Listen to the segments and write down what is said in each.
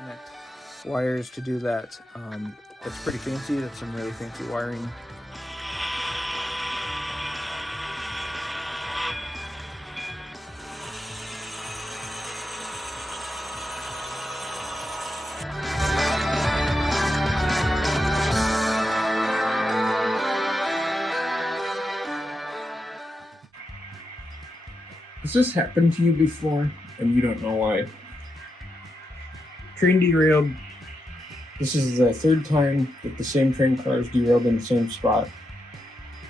connect wires to do that. That's pretty fancy. That's some really fancy wiring. Has this happened to you before and you don't know why? Train derailed. This is the third time that the same train car is derailed in the same spot.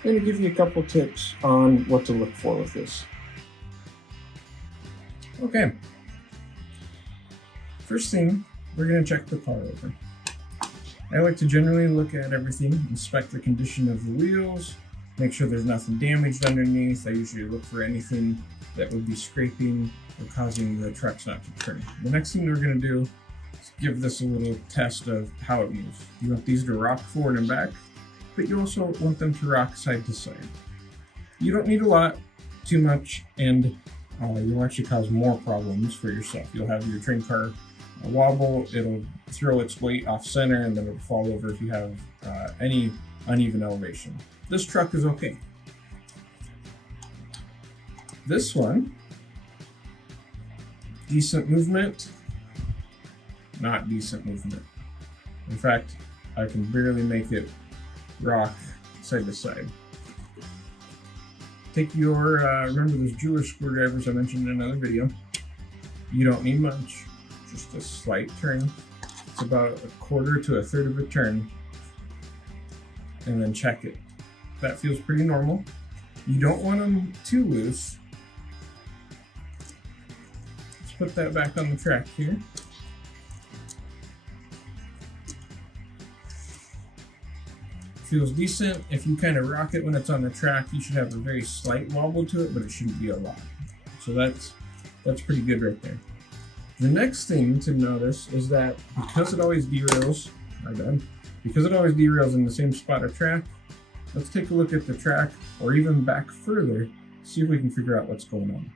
I'm going to give you a couple tips on what to look for with this. Okay. First thing, we're going to check the car over. I like to generally look at everything, inspect the condition of the wheels, make sure there's nothing damaged underneath. I usually look for anything that would be scraping or causing the trucks not to turn. The next thing we're going to do is give this a little test of how it moves. You want these to rock forward and back, but you also want them to rock side to side. You don't need a lot, too much, and you'll actually cause more problems for yourself. You'll have your train car wobble, it'll throw its weight off center, and then it'll fall over if you have any uneven elevation. This truck is okay. This one, decent movement, not decent movement. In fact, I can barely make it rock side to side. Take your, remember those jeweler screwdrivers I mentioned in another video. You don't need much, just a slight turn. It's about a quarter to a third of a turn. And then check it. That feels pretty normal. You don't want them too loose. Let's put that back on the track here. Feels decent. If you kind of rock it when it's on the track, you should have a very slight wobble to it, but it shouldn't be a lot. So that's pretty good right there. The next thing to notice is that because it always derails, because it always derails in the same spot of track, let's take a look at the track or even back further, see if we can figure out what's going on.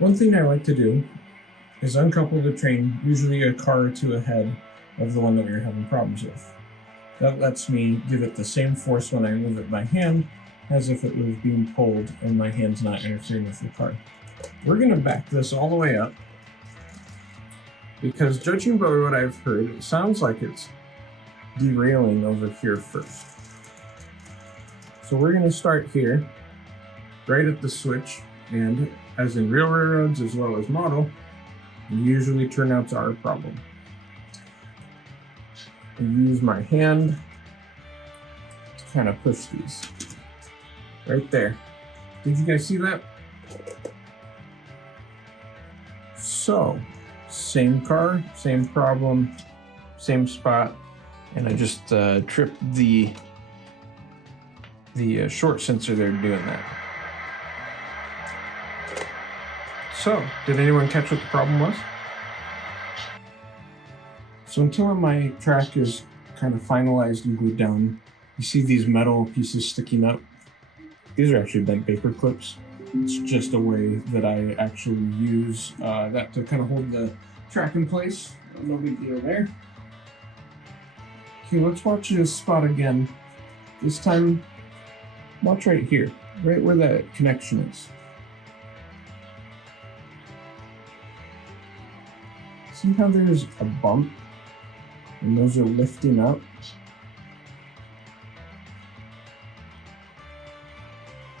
One thing I like to do is uncouple the train, usually a car or two ahead of the one that we were having problems with. That lets me give it the same force when I move it by hand as if it was being pulled and my hand's not interfering with the car. We're going to back this all the way up because judging by what I've heard, it sounds like it's derailing over here first. So we're going to start here, right at the switch, and as in real railroads as well as model, usually turnouts are a problem. I use my hand to kind of push these. Right there. Did you guys see that? So, same car, same problem, same spot, and I just tripped the short sensor there doing that. So, did anyone catch what the problem was? So until my track is kind of finalized and glued down, you see these metal pieces sticking up. These are actually bent paper clips. It's just a way that I actually use that to kind of hold the track in place. No big deal there. Okay, let's watch this spot again. This time, watch right here, right where that connection is. See how there's a bump? And those are lifting up.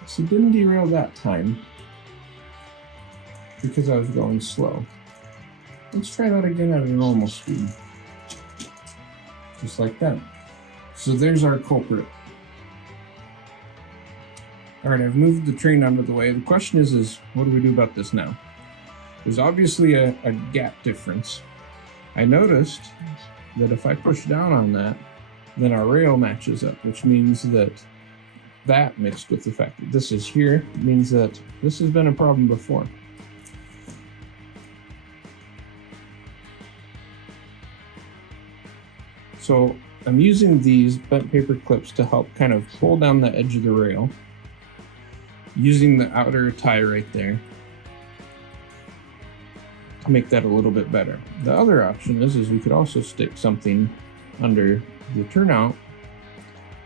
So it didn't derail that time because I was going slow. Let's try that again at a normal speed. Just like that. So there's our culprit. All right, I've moved the train out of the way. The question is what do we do about this now? There's obviously a gap difference. I noticed that if I push down on that, then our rail matches up, which means that that mixed with the fact that this is here means that this has been a problem before. So I'm using these bent paper clips to help kind of pull down the edge of the rail, using the outer tie right there to make that a little bit better. The other option is we could also stick something under the turnout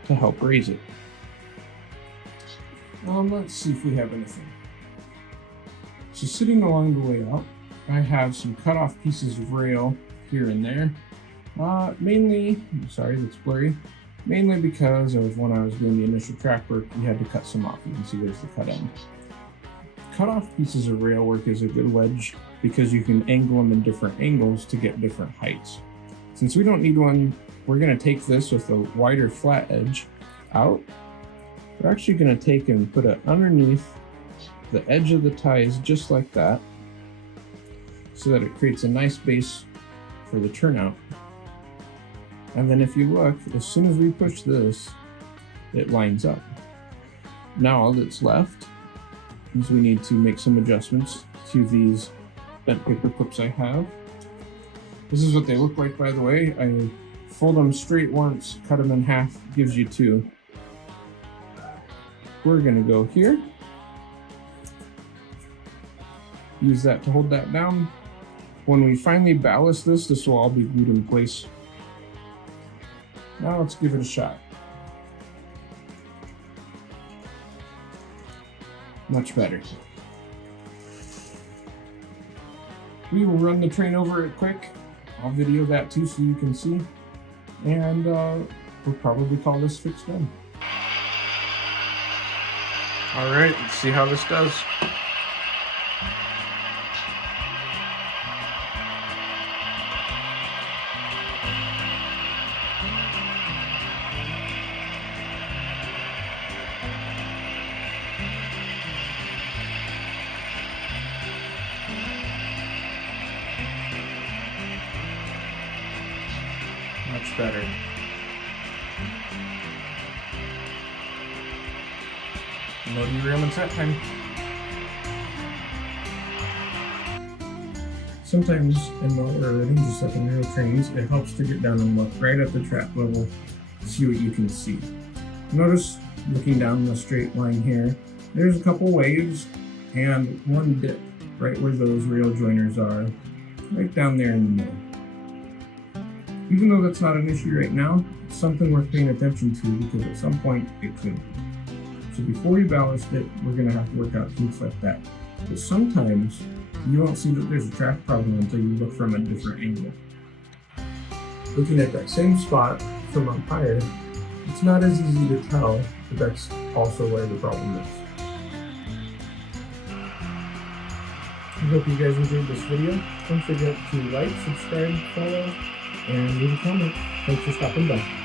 to help raise it. Let's see if we have anything. So sitting along the way up, I have some cut off pieces of rail here and there. Mainly, sorry that's blurry, mainly because of when I was doing the initial track work, we had to cut some off. You can see there's the cut end. Cut off pieces of rail work is a good wedge because you can angle them in different angles to get different heights. Since we don't need one, we're going to take this with a wider flat edge out. We're actually going to take and put it underneath the edge of the ties just like that, so that it creates a nice base for the turnout. And then if you look, as soon as we push this, it lines up. Now all that's left is we need to make some adjustments to these bent paper clips I have. This is what they look like, by the way. I fold them straight once, cut them in half, gives you two. We're gonna go here. Use that to hold that down. When we finally ballast this will all be glued in place. Now let's give it a shot. Much better. We will run the train over it quick. I'll video that too so you can see. And we'll probably call this fix done. All right, let's see how this does. Much better. No derailments that time. Sometimes in the or just like in real trains, it helps to get down and look right at the track level to see what you can see. Notice looking down the straight line here, there's a couple waves and one dip right where those rail joiners are, right down there in the middle. Even though that's not an issue right now, it's something worth paying attention to because at some point it could be. So before you ballast it, we're going to have to work out things like that. But sometimes you won't see that there's a track problem until you look from a different angle. Looking at that same spot from up higher, it's not as easy to tell, but that's also where the problem is. I hope you guys enjoyed this video. Don't forget to like, subscribe, follow, and leave a comment. Thanks for stopping by.